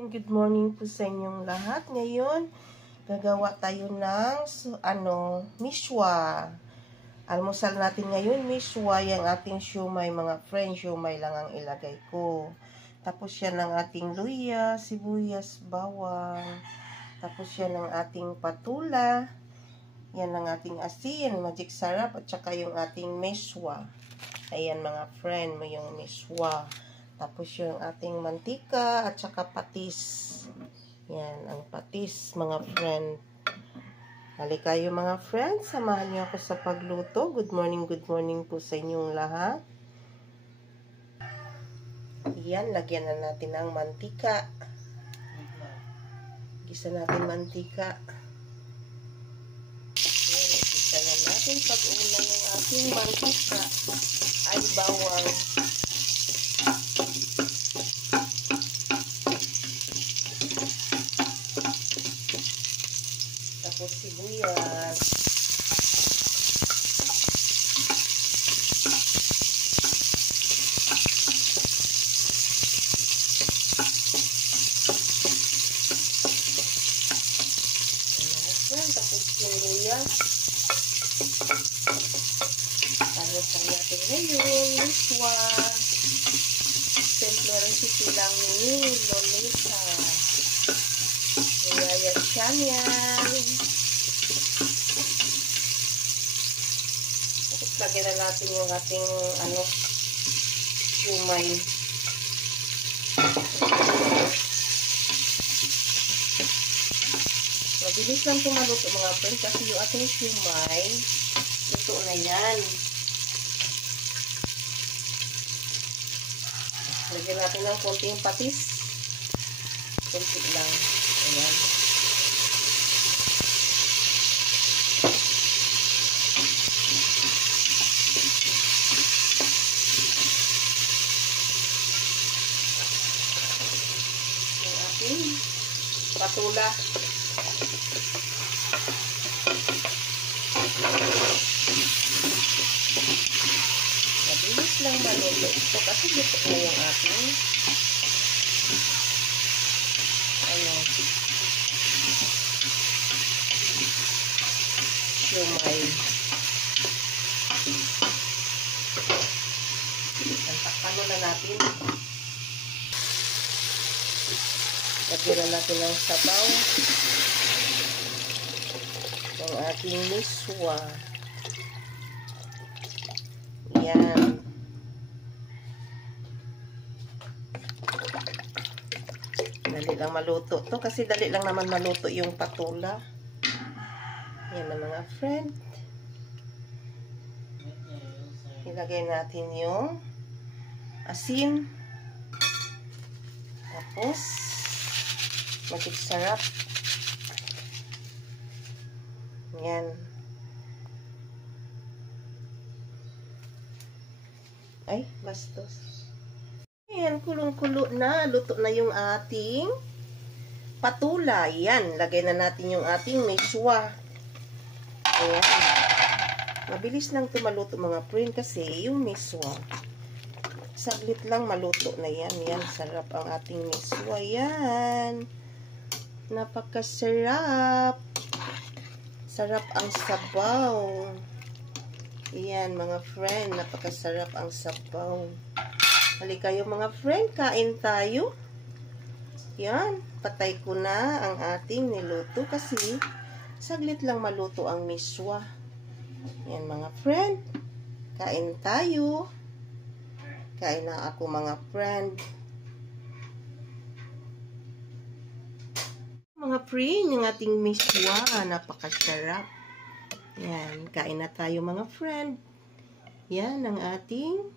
Good morning po sa inyong lahat. Ngayon, gagawa tayo ng miswa. Almusal natin ngayon, miswa. Yung ating siumay, mga friends, siumay lang ang ilagay ko. Tapos yan ang ating luya, sibuyas, bawang. Tapos yan ang ating patula. Yan ang ating asin, magic sarap, at saka yung ating miswa. Ayan mga friend mo yung miswa. Tapos yung ating mantika at saka patis. Yan, ang patis mga friend. Halika kayo mga friend, samahan niyo ako sa pagluto. Good morning po sa inyong lahat. Yan, lagyan na natin ng mantika. Gisa natin mantika. Yan, gisa na natin pag-ulan ng ating mantika ay bawang. Tapos sibuyas. Tapos yung luya. Tapos ang natin ngayon, miswa. Simple recipe lang ni Lolita. Yaya Channel. Tapos lagyan na natin yung ating siumay. Mabilis lang tumaluto mga friend kasi yung ating siumay luto na yan. Lagyan natin ng konting patis. Konti lang. Ayan. Yung ating patula. Mabilis lang maluto ito kasi luto na yung ating siumay. Takpan na natin. Lagyan na natin ng sabaw ng ating miswa. Yan. Dali lang maluto to kasi dali lang naman maluto yung patula. Yan na mga friend. Ilagay natin yung asin. Tapos magic sarap. Yan. Ay, bastos. Ayan, kulong-kulo na. Luto na yung ating patula. Yan, lagay na natin yung ating miswa. Ayan. Mabilis lang ito maluto mga friend kasi yung miswa. Saglit lang maluto na yan. Yan, sarap ang ating miswa. Yan. Napakasarap. Sarap ang sabaw. Yan mga friend. Napakasarap ang sabaw. Halika kayo mga friend. Kain tayo. Yan. Patay ko na ang ating niluto kasi saglit lang maluto ang miswa. Yan mga friend. Kain tayo. Kain na ako mga friend. Mga friend, yung ating miswa. Napakasarap. Yan. Kain na tayo mga friend. Yan ang ating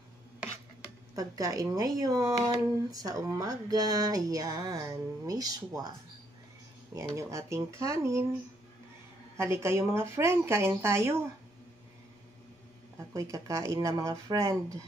pagkain ngayon sa umaga. Yan. Miswa. Yan yung ating kanin. Halika kayo mga friend, kain tayo. Ako'y kakain na mga friend.